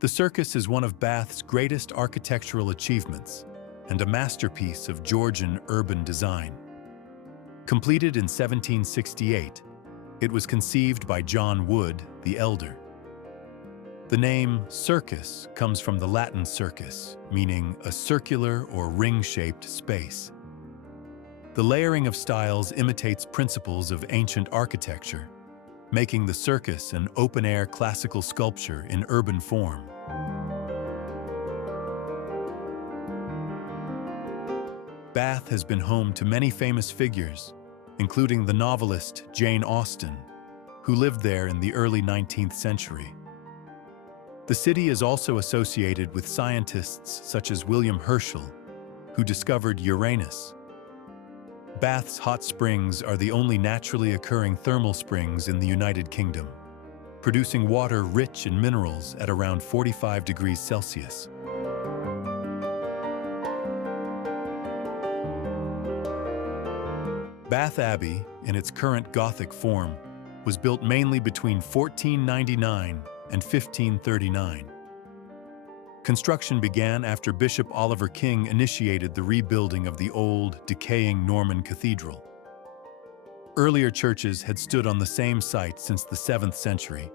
The circus is one of Bath's greatest architectural achievements and a masterpiece of Georgian urban design. Completed in 1768, it was conceived by John Wood the Elder. The name circus comes from the Latin circus, meaning a circular or ring-shaped space. The layering of styles imitates principles of ancient architecture, making the circus an open-air classical sculpture in urban form. Bath has been home to many famous figures, including the novelist Jane Austen, who lived there in the early 19th century. The city is also associated with scientists such as William Herschel, who discovered Uranus. Bath's hot springs are the only naturally occurring thermal springs in the United Kingdom, producing water rich in minerals at around 45 degrees Celsius. Bath Abbey, in its current Gothic form, was built mainly between 1499 and 1539. Construction began after Bishop Oliver King initiated the rebuilding of the old, decaying Norman cathedral. Earlier churches had stood on the same site since the 7th century,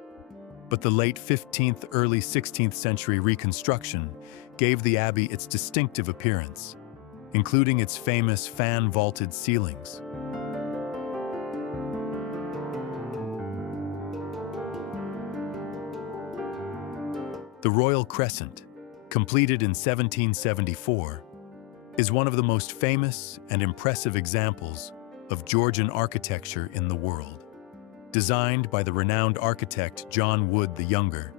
but the late 15th, early 16th century reconstruction gave the abbey its distinctive appearance, including its famous fan-vaulted ceilings. The Royal Crescent, completed in 1774, is one of the most famous and impressive examples of Georgian architecture in the world. Designed by the renowned architect John Wood the Younger,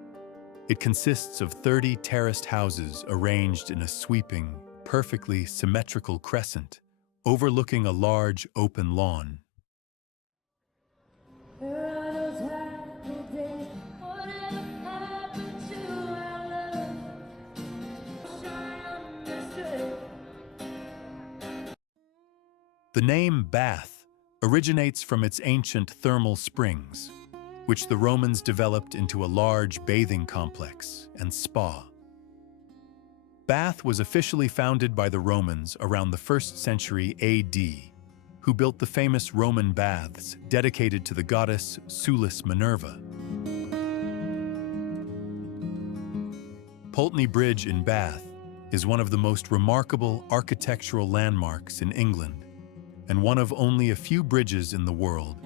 it consists of 30 terraced houses arranged in a sweeping, perfectly symmetrical crescent, overlooking a large open lawn. The name Bath originates from its ancient thermal springs, which the Romans developed into a large bathing complex and spa. Bath was officially founded by the Romans around the 1st century AD, who built the famous Roman baths dedicated to the goddess Sulis Minerva. Pulteney Bridge in Bath is one of the most remarkable architectural landmarks in England, and one of only a few bridges in the world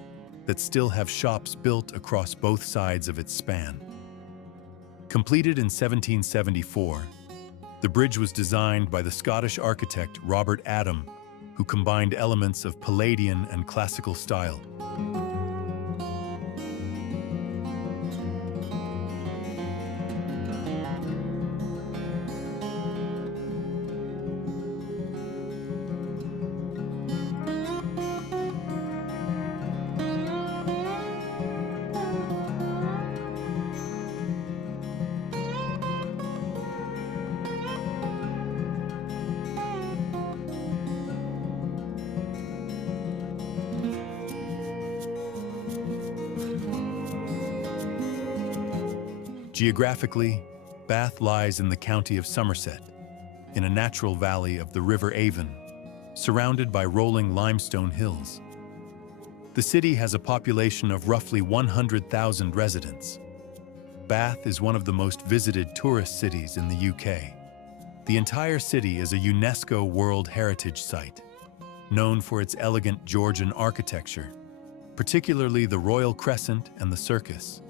that still have shops built across both sides of its span. Completed in 1774, the bridge was designed by the Scottish architect Robert Adam, who combined elements of Palladian and classical style. Geographically, Bath lies in the county of Somerset, in a natural valley of the River Avon, surrounded by rolling limestone hills. The city has a population of roughly 100,000 residents. Bath is one of the most visited tourist cities in the UK. The entire city is a UNESCO World Heritage Site, known for its elegant Georgian architecture, particularly the Royal Crescent and the circus.